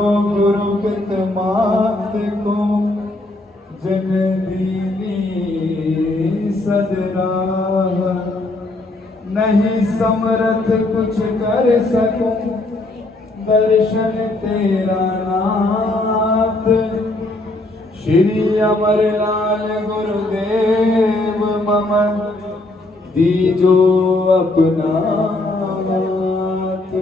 गुरुपित मात को जन दीनी सदराह, नहीं समर्थ कुछ कर सकूं दर्शन तेरा नाथ। श्री अमरलाल गुरुदेव मम दीजो अपना हाथ।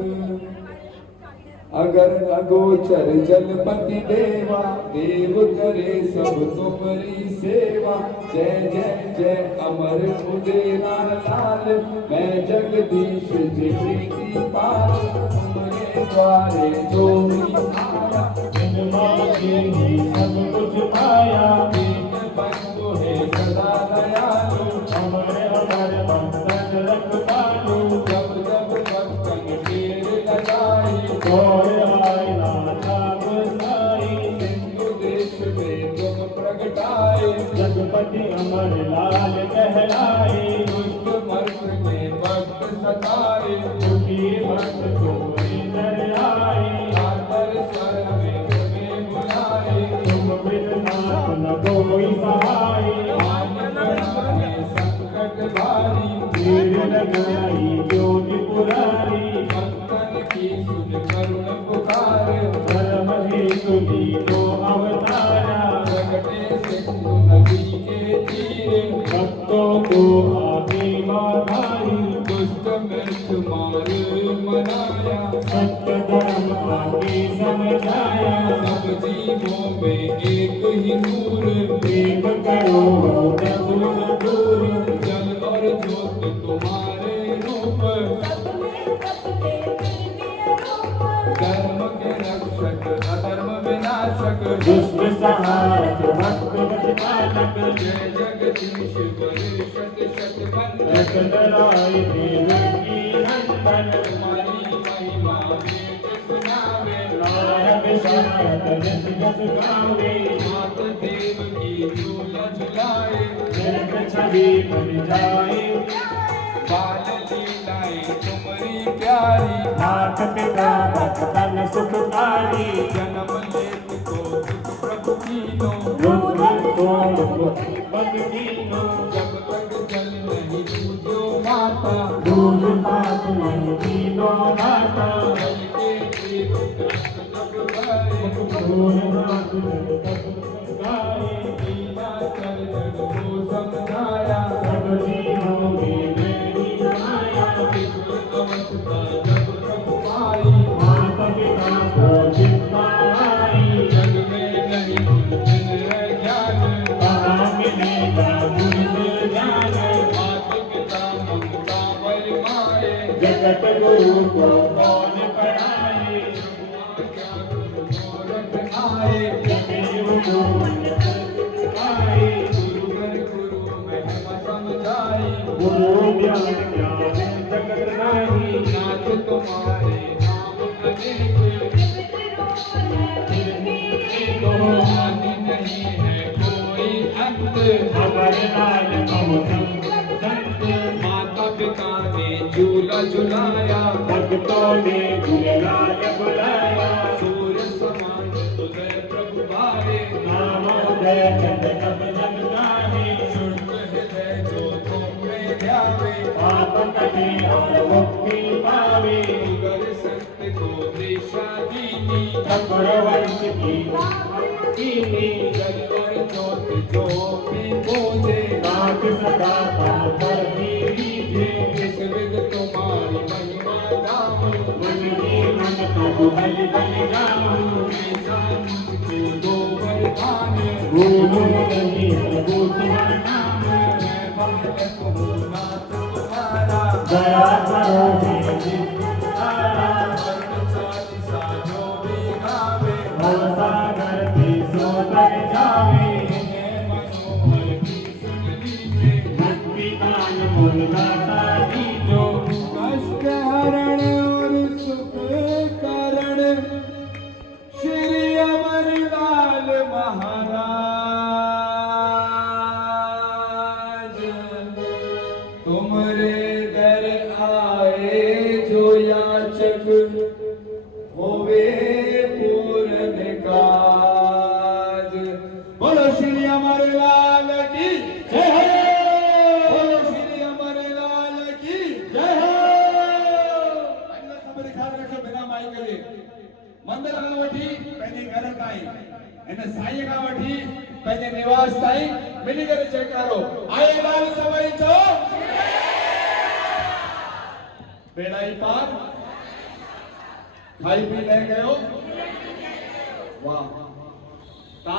अगर अगोचर जलपति देवा, देव करे सब तुम्हारी सेवा। जय जय जय अमर उदयलाल लाल, मैं जगदीश जी की पाल। तुम्हारे द्वारे जो भी आया, बिन मांगे ही सब कुछ पाया। दीन बंधु है सदा दयालु, हमारे अमर बंधन रखवालु। जब जब भक्तन कीर लगाई, जगपति अमर लाल कहलाए। दुष्ट मर्द में भक्त सताए, दुखी भक्त को इधर आए। आदर स्वर में तुम्हें बुलाए, तुम बिन नाथ न कोई सहाय। आने संकट भारी, भीड़ लगाई ज्योति पुरारी। भक्तन की सुन करुण पुकार, धर्म हेतु दीनो अवतारा। जगते सिंधु नदी के तीर, भक्तों को आगे बढ़ाई। दुष्ट मृत्यु मार मनाया, सत्य धर्म आगे समझाया। सब जीवों में एक ही नूर, प्रेम करो दूर दूर। जल और ज्योत तुम्हारे रूप, धर्म के रक्षक अधर्म विनाशक। दुष्ट संहारक भक्त प्रतिपालक, जय जगदीश गुरु शत शत वंदन। लड़ाई देव की नंदन, तुम्हारी महिमा वेद सुनावे। नारायण शारद जस जस गावे, मात देव की झूला झुलाए। जग छवि बन जाए, बाल लीलाएं तुम्हारी प्यारी। मात पिता भक्तन सुखकारी, जन्म लेत को दुख प्रभु कीनो। रूप तोड़ पद कीनो, जब तक जल नहीं पूजो माता। दूध पात नहीं कीनो माता, जल के एक तृप्त जग गाए। दूध पात नहीं तब गाए, लीला चल जग को समझाया। सब जीवों में मेरी माया, विश्व अवस्था जब प्रभु पाई। माता पिता को जितना आई, जग में नहीं जिन है ज्ञान। कहाँ मिलेगा मुझसे ज्ञान, माता पिता ममता परिमाए। जगत गुरु को कौन पढ़ाए, क्या गुरु मूरख आए। जगदेव को आए, गुरु महिमा समझाई। गुरु ज्ञान ज्ञान जगत नाही, नाथ तुम्हारे नाम अनेक। आदि नहीं है कोई अंत, अमरलाल संत। माता पिता ने झूला झुलाया, भक्तों ने झूलेलाल बुलाया। सूर्य समान तुझे प्रभु भाए, नामोदय जग तब जग गाहे। शुद्ध हृदय जो तुम में ध्यावे, पाप कटे और मुक्ति पावे। उगर सत्य को दिशा दीनी, चक्रवंश की जल और ज्योत जो भी पूजे। नाथ सदा पर भी लीजे, इस विद तुम्हारी महिमा गाऊं। मन ही मन प्रभु बलि बलि गाऊं। ऐसा मुझको दो वरदान, भूलो नहीं प्रभु तुम्हारा नाम। मैं बालक हूँ नाथ तुम्हारा, दया करो मेरे तारा। वर्ण चालीसा जो भी गावे, भवसागर की सो तर जावे। मनोहर की सुन लीजे, भक्ति दान मूल दाता दीजो। कष्ट हरण और सुख करण, श्री अमरलाल महाराज। तुमरे दर आए जो याचक, होवे पूर्ण इन साईं खां वठी पंहिंजे निवास ताईं मिली करे जयकारो आए लाल सभई चओ बेड़ा ई पार खाई पी ले गयो वाह ता